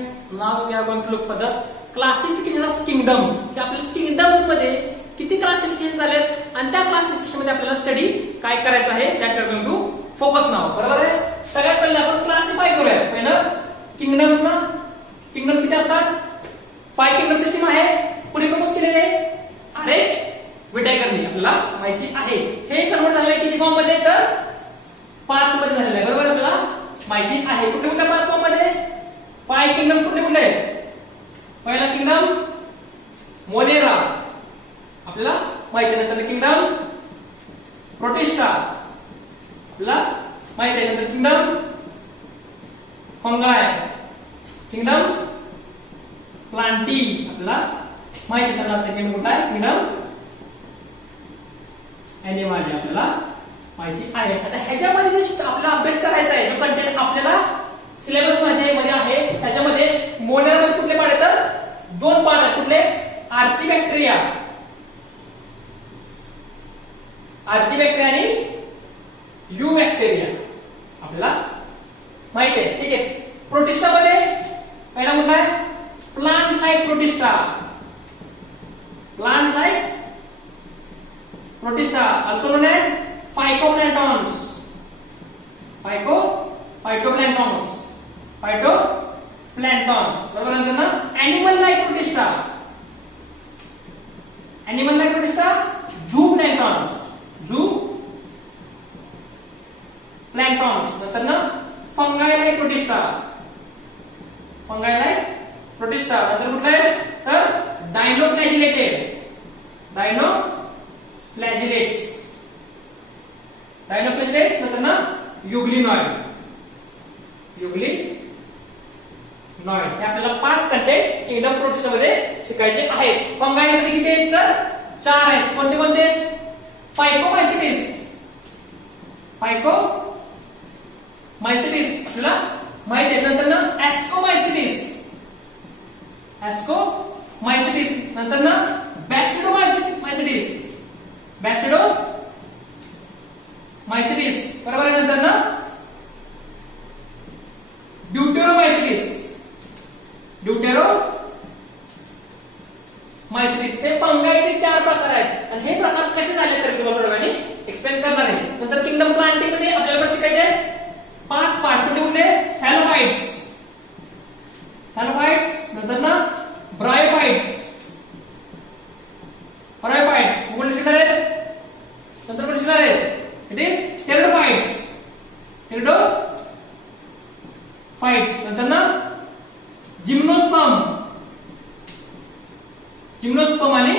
students, now we are going to look for the classification of kingdoms. की आपल्या kingdoms मध्ये किती classification झालेत आणि त्या क्लासिफिकेशन मध्ये आपल्याला स्टडी काय करायचं आहे that we are going to focus now. बरोबर आहे. सगळ्यात पहिले आपण क्लासिफाय करूया. पहिलं किंगडम्स ना, किंगडम्स किती असतात? 5 किंगडम सिस्टम आहे. पुढे प्रपोज केलेले आरएच विटायकरनी आपल्याला माहिती आहे. हे कन्वर्ट झालेलं किती फॉर्म मध्ये? तर 5 मध्ये झालेलं आहे. बरोबर आपल्याला माहिती आहे. कुठे कुठे 5 फॉर्म मध्ये? 5 किंगडम कुठे कुठे? पहिला किंगडम मोनेरा आपल्याला माहिती आहे. नंतर किंगडम प्रोटिस्टा आपल्याला माहिती आहे. नंतर किंगडम फंगाय, किंगडम प्लांटी आपल्याला माहिती आहे. त्याला सेकंड कुठला आहे? किंगडम एनिमाली आपल्याला माहिती आहे. आता ह्याच्यामध्ये जे आपल्याला अभ्यास करायचा आहे, जो कंटेंट आपल्याला सिलेबस मध्ये आहे, त्याच्यामध्ये मोनेरामध्ये कुठले पार्ट आहेत? 2 पार्ट आहेत. कुठले? आर्चीबॅक्टेरिया आणि यू बॅक्टेरिया आपल्याला माहिती आहे. ठीक आहे. प्रोटिस्टा मध्ये पहिला कुठला आहे? Plant like protista, plant like protista also known as phytoplanktons, phytoplanktons बरोबर. नंतर ना animal like protista, zooplanktons. नंतर ना फंगाय लाईक प्रोटिस्टा, नंतर कुठलं आहे? तर डायनोफ्लॅजिलेट्स, नंतर ना युग्लिनॉइड. हे आपल्याला 5 कंटेंट किंगडम प्रोटिस्टा मध्ये शिकायचे आहेत. फंगाय मध्ये किती आहेत? तर 4 आहेत. कोणते कोणते? फायकोमायसिटिस आपल्याला माहिती आहे. नंतर ना ऍस्कोमायसिटिस, नंतर ना बॅसिडोमायसिटिस बरोबर आहे. नंतर ना ड्यूटेरोमायसिटिस. हे फंगायचे 4 प्रकार आहेत आणि हे प्रकार कसे झाले तर तुम्हाला थोड्या वेळाने एक्सप्लेन करणार आहे. नंतर किंगडम प्लांटी मध्ये आपल्याला पण शिकायचे 5 पार्ट. कुठले कुठले? थॅलोफाइट्स, नंतर ना ब्रायोफाइट्स, कुठले शिकणार आहेत? नंतर कुठले शिकणार आहेत? इट इज टेरिडोफाइट्स, नंतर ना जिम्नोस्पर्म आणि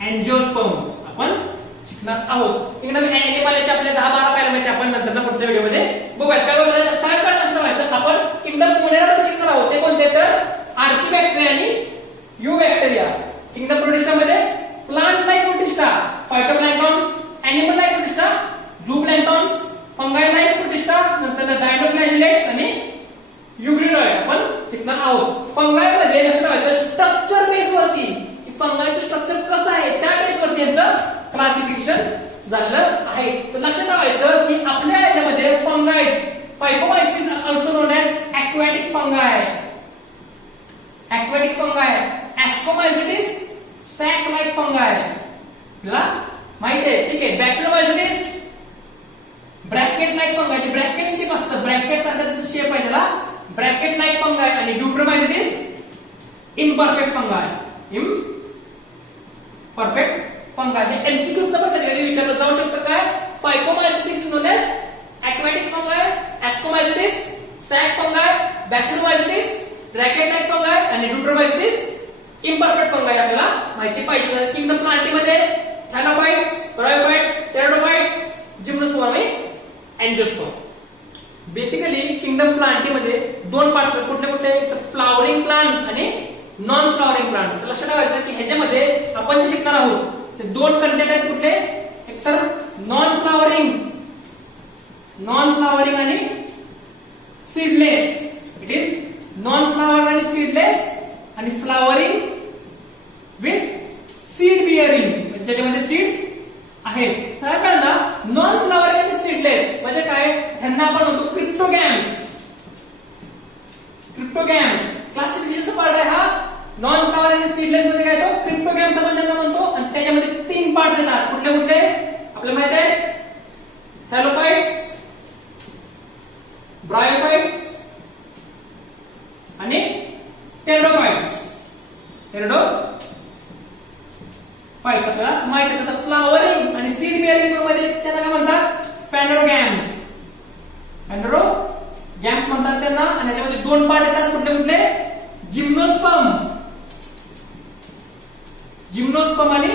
एंजिओस्पर्म्स आपण शिकणार आहोत. किंगडम एनिमलचे आपले 10-12 पाहायला मिळते. आपण नंतर पुढच्या व्हिडिओमध्ये बघूयात. काय सगळ्यात नसतं आपण किंगडम मोनेरामध्ये शिकणार आहोत. ते कोणते? तर आर्चीबॅक्टेरिया आणि यू बॅक्टेरिया. किंगडम प्रोटिस्टा मध्ये plant like protista, phytoplanktons, animal like protista, zooplanktons, fungi like protista, नंतर डायनोफ्लॅजिलेट्स आणि युग्लिनॉइड आपण शिकणार आहोत. फंगाय मध्ये लक्षात ठेवायचं स्ट्रक्चर बेस वरती, की फंगायचं स्ट्रक्चर कसं आहे त्या बेस वरती यांचं क्लासिफिकेशन झालं आहे. तर लक्षात ठेवायचं की आपल्या याच्यामध्ये fungi phycomycetes also known as aquatic fungi, ascomycetes sac like fungi आपल्याला माहिती आहे. ठीक आहे. Basidiomycetes bracket like fungi, bracket shape असतात, ब्रॅकेट सारखा शेप आहे त्याला, ब्रॅकेट लाईक फंगाय. आणि ड्यूटेरोमायसिटिस इम्परफेक्ट फंगाय. हे एमसीक्यूज पण कधी विचारलं जाऊ शकतं. काय? Phycomycetes known as aquatic fungi, ascomycetes sac fungi, basidiomycetes bracket like fungi आणि ड्यूटेरोमायसिटिस इम्परफेक्ट फंगाय आपल्याला माहिती पाहिजे. किंगडम प्लांटी मध्ये थॅलोफाइट्स, ब्रायोफाइट्स, टेरिडोफाइट्स, जिम्नोस्पर्म आणि एंजिओस्पर्म. बेसिकली किंगडम प्लांटी मध्ये 2 पार्ट्स आहेत. कुठले कुठले? तर फ्लॉवरिंग प्लांट्स आणि नॉन फ्लॉवरिंग प्लांट. तर लक्षात ठेवायचं की ह्याच्यामध्ये आपण जे शिकणार आहोत ते 2 कंटेंट आहेत. कुठले? एक तर नॉन फ्लॉवरिंग आणि seedless. It is non flower आणि सीडलेस आणि फ्लॉवरिंग विथ सीड बिअरिंग, म्हणजे त्याच्यामध्ये सीड्स आहेत. काय कळलं? नॉन फ्लॉवरिंग आणि सीडलेस म्हणजे काय? ह्यांना आपण म्हणतो क्रिप्टोगॅम्स. क्रिप्टोगॅम्स. क्लासिफिकेशनचा पार्ट आहे हा. नॉन फ्लावर आणि सीडलेस मध्ये काय तो क्रिप्टोगॅम्स आपण त्यांना म्हणतो. आणि त्याच्यामध्ये 3 पार्ट्स येतात. कुठले कुठले आपल्याला माहित आहे? थॅलोफाइट्स, ब्रायोफाइट्स आणि टेरिडोफाइट्स. टेरिडोफाइट्स आपल्याला माहित आहे. तर फ्लावरिंग आणि सीड बिअरिंग मध्ये त्याला काय म्हणतात? फॅनरोगॅम्स. फॅनरोगॅम्स म्हणतात त्यांना. आणि त्याच्यामध्ये 2 पार्ट येतात. कुठले कुठले? जिम्नोस्पर्म आणि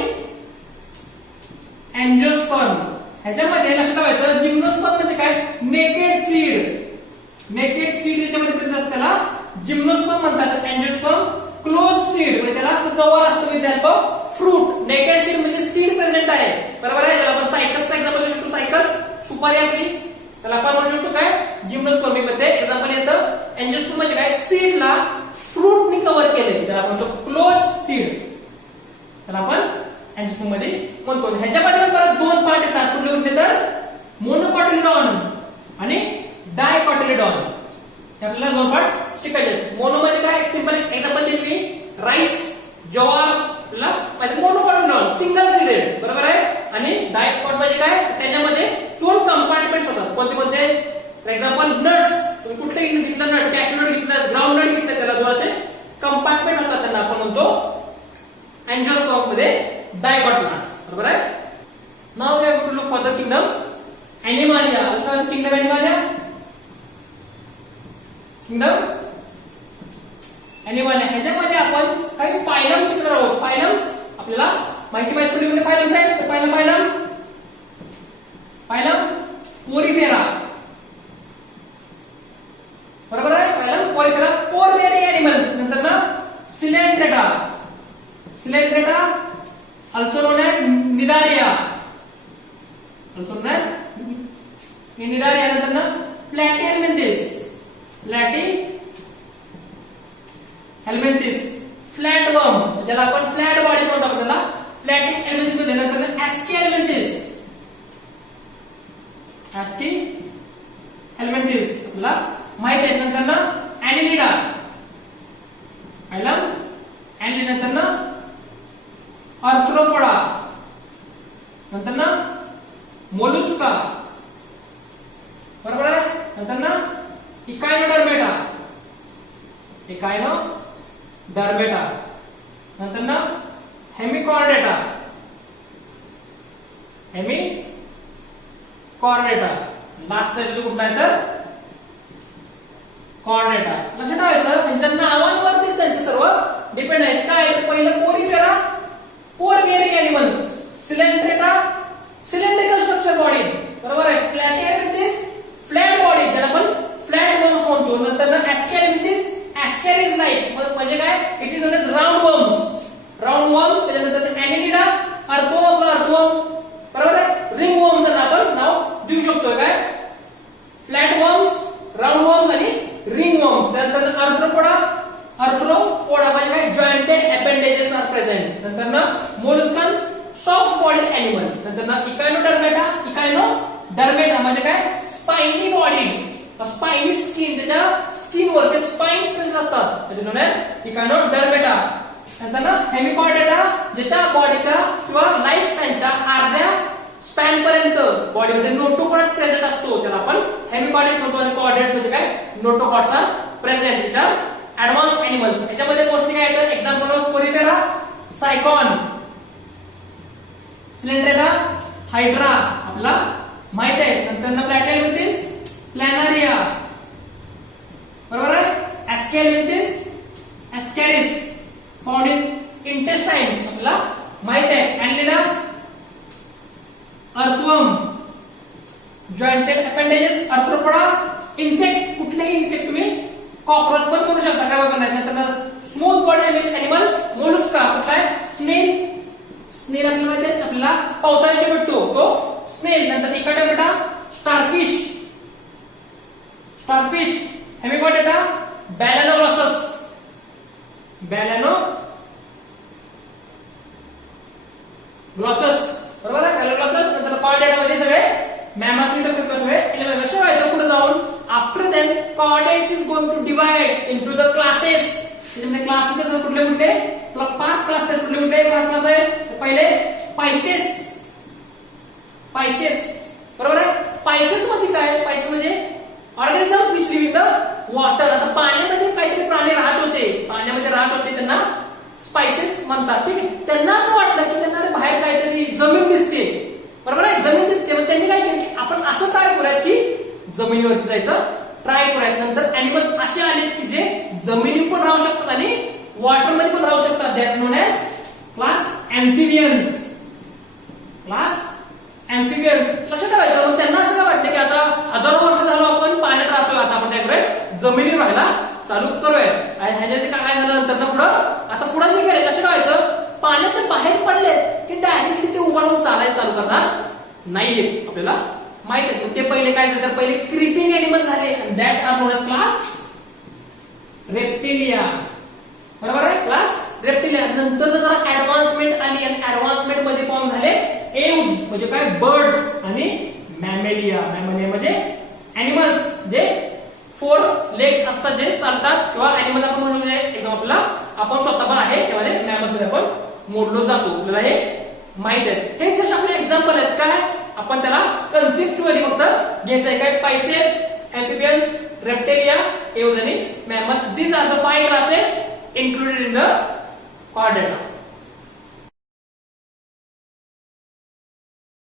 अँजिओस्पर्म. ह्याच्यामध्ये लक्षात ठेवायचं, जिम्नोस्पर्म म्हणजे काय? Naked seed. याच्यामध्ये प्रेझेंट असतं त्याला जिम्नोस्पर्म म्हणतात. अँजिओस्पर्म क्लोज सीड म्हणजे त्याला कव्हर असतं with the help of fruit. Naked seed म्हणजे सीड प्रेझेंट आहे, बरोबर आहे. त्याला आपण सायकसचा एक्झाम्पल देऊ शकतो. सायकस सुपारी आपली, त्याला आपण म्हणू शकतो काय? जिम्नोस्पर्म मध्ये एक्झाम्पल येतं. अँजिओस्पर्म म्हणजे काय? सीडला फ्रूटनी कव्हर केले, ज्याला आपण म्हणतो क्लोज सीड, त्याला आपण अँजिओस्पर्म मध्ये म्हणतो. ह्याच्यामध्ये परत 2 पार्ट येतात. कुठले कुठले? तर मोनोकॉटिलिडॉन आणि डायकॉटिलिडॉन. आपल्याला 2 पार्ट शिकायचे. मोनो म्हणजे काय? सिंपल एक्झाम्पल देईल मी. राईस, ज्वारला म्हणजे मोनोकॉटिलिडॉन सिंगल सीडेड, बरोबर आहे. आणि डायकॉट म्हणजे काय? त्याच्यामध्ये 2 कंपार्टमेंट्स होतात. कोणते कोणते? For example nuts. तुम्ही कुठले घेतलं? नट, कॅशू नट घेतलं, ग्राउंड नट घेतलं, त्याला 2 असे कंपार्टमेंट होतात. त्यांना आपण म्हणतो अँजिओस्पर्म मध्ये डायकॉट प्लांट्स, बरोबर आहे. Now we have to look for the kingdom Animalia. Kingdom Animalia. Kingdom Animalia ह्याच्यामध्ये आपण काही फायलम शिकणार आहोत. फायलम्स आपल्याला माहिती कुठले फायलम्स आहेत? तर पहिला फायलम पोरिफेरा, बरोबर आहे. फायलम पोरिफेरा, पोर बेअरिंग एनिमल्स. नंतर ना Coelenterata also known as Nidaria. नंतर ना Platyhelminthes, फ्लॅटवर्म, ज्याला आपण फ्लॅट बॉडी म्हणतो आपल्याला. Platyhelminthes मध्ये नंतर ना Aschelminthes आपल्याला माहित आहे. नंतर ना Annelida, नंतर ना आर्थ्रोपोडा, नंतर ना मोलुस्का, बरोबर आहे. नंतर ना इकायनोडर्मेटा, नंतर ना हेमिकॉर्डेटा. लास्ट आहे कुठला आहे? तर कॉर्डेटा. लक्षात ठेवायचं, त्यांच्या नावांवरतीच त्यांचे सर्व डिपेंड आहेत. काय? पहिलं पोरिफेरा, पोर bearing animals. Cylindrical structure body, बरोबर आहे. प्लॅटिहेल्मिंथिस फ्लॅट बॉडी, ज्याला आपण फ्लॅट वर्म्स म्हणतो. नंतर ना ऍस्केलिमिंथिस ऍस्केरिस लाईक म्हणजे काय? It is known as round worms. त्याच्यानंतर ऍनिलिडा अर्थवर्म, बरोबर आहे. रिंग वर्म्स आपण नाव देऊ शकतो. काय? फ्लॅट वर्म्स, राऊंड वर्म्स आणि रिंग वर्म्स. त्यानंतर आर्थ्रोपोडा म्हणजे काय? Jointed appendages are present. नंतर ना मोलस्कन्स, सॉफ्ट बॉडीड एनिमल. नंतर ना इकायनोडर्मेटा म्हणजे काय? स्पाइनी बॉडी, स्पाइनी स्किन, ज्याच्या स्किन वरती स्पाइन्स प्रेझेंट असतात, इकायनोडर्मेटा. नंतर ना हेमिकॉर्डेटा, ज्याच्या बॉडीच्या किंवा लाईफ स्पॅनच्या अर्ध्या स्पॅन पर्यंत बॉडीमध्ये नोटोकॉर्ड प्रेझेंट असतो, त्याला आपण हेमिकॉर्डेट्स म्हणतो. आणि कॉर्डेट्स म्हणजे काय? Notochords are present. Advance animals. याच्यामध्ये गोष्टी काय आहेत? Example of porifera, sycon, coelenterata, hydra आपला माहित आहे. नंतर ना प्लॅटिहेल्मिंथिस, प्लॅनारिया, बरोबर आहे. ऍस्कॅरिस फाउंड इन इंटेस्टाइन्स आपल्याला माहित आहे. Annelida, earthworm, jointed appendages, arthropoda. Insects, कुठलेही इन्सेक्ट तुम्ही कॉकरोच पण म्हणू शकता, काय बघा. नंतर स्मूथ बॉडी एनिमल्स, मोलुस्का, कुठला आहे? स्नेल आपल्याला माहिती आहे, आपल्याला पावसाळ्याशी भेटतो तो स्नेल. नंतर इकायनोडर्मेटा, स्टारफिश, हेमिकॉर्डेटा, बॅलॅनोग्लॉसस, बरोबर आहे. बॅलॅनोग्लॉसस. नंतर कॉर्डेटा मध्ये सगळे मॅमल्स येऊ शकतात, सगळे. लक्ष ठेवायचं पुढे जाऊन. After that then coordinates is going to divide into the classes. त्याच्यामध्ये क्लासेस आहेत कुठले कुठले? 5 क्लास आहेत. कुठले कुठले 5 क्लास आहेत? पहिले पायसेस बरोबर आहे. पायसेस मध्ये काय? पायसेस म्हणजे organism which live in the water. आता पाण्यामध्ये काहीतरी प्राणी राहत होते त्यांना स्पायसेस म्हणतात. ठीक आहे. त्यांना असं वाटलं की त्यांना बाहेर काहीतरी जमीन दिसते बरोबर आहे. जमीन दिसते मग त्यांनी काय केलं की आपण असं ट्राय करूयात की जमिनीवरती जायचं ट्राय करूयात. नंतर अॅनिमल्स असे आले की जे जमिनीवर पण राहू शकतात आणि वॉटरमध्ये पण राहू शकतात. That known as class amphibians. लक्षात ठेवायचं. मग त्यांना असं काय वाटलं की आता हजारो वर्ष झालं आपण पाण्यात राहतोय, आता आपण काय करूया जमिनीवर राहायला चालू करूया. आणि ह्याच्यामध्ये काय झालं नंतर ना पुढं जे केलं लक्षात ठेवायचं. पाण्याच्या बाहेर पडले की डायरेक्टली ते उभं राहून चालायला चालू करणार नाहीये. आपल्याला माहित आहे. ते पहिले काय झालं तर पहिले क्रिपिंग एनिमल झाले. That are known as class Reptilia. बरोबर आहे. Class Reptilia. नंतर जरा ऍडव्हान्समेंट आली आणि ऍडव्हान्समेंट मध्ये फॉर्म झाले एव्ज म्हणजे काय बर्ड्स आणि मॅमेलिया. मॅमेलिया म्हणजे अॅनिमल्स जे 4 लेग्स असतात जे चालतात किंवा अॅनिमल आपण म्हणून एक्झाम्पलला आपण स्वतः पण आहे त्यामध्ये मॅमलमध्ये आपण मोडलो जातो. आपल्याला हे माहित आहे. हे जस्ट आपले एक्झाम्पल आहेत. काय आपण त्याला कन्सेप्च्युअली फक्त घ्यायचंय. काय पायसेस, अँफिबियन्स, रेप्टिलिया, एव्ज आणि mammals. These are the 5 classes included in the chordata.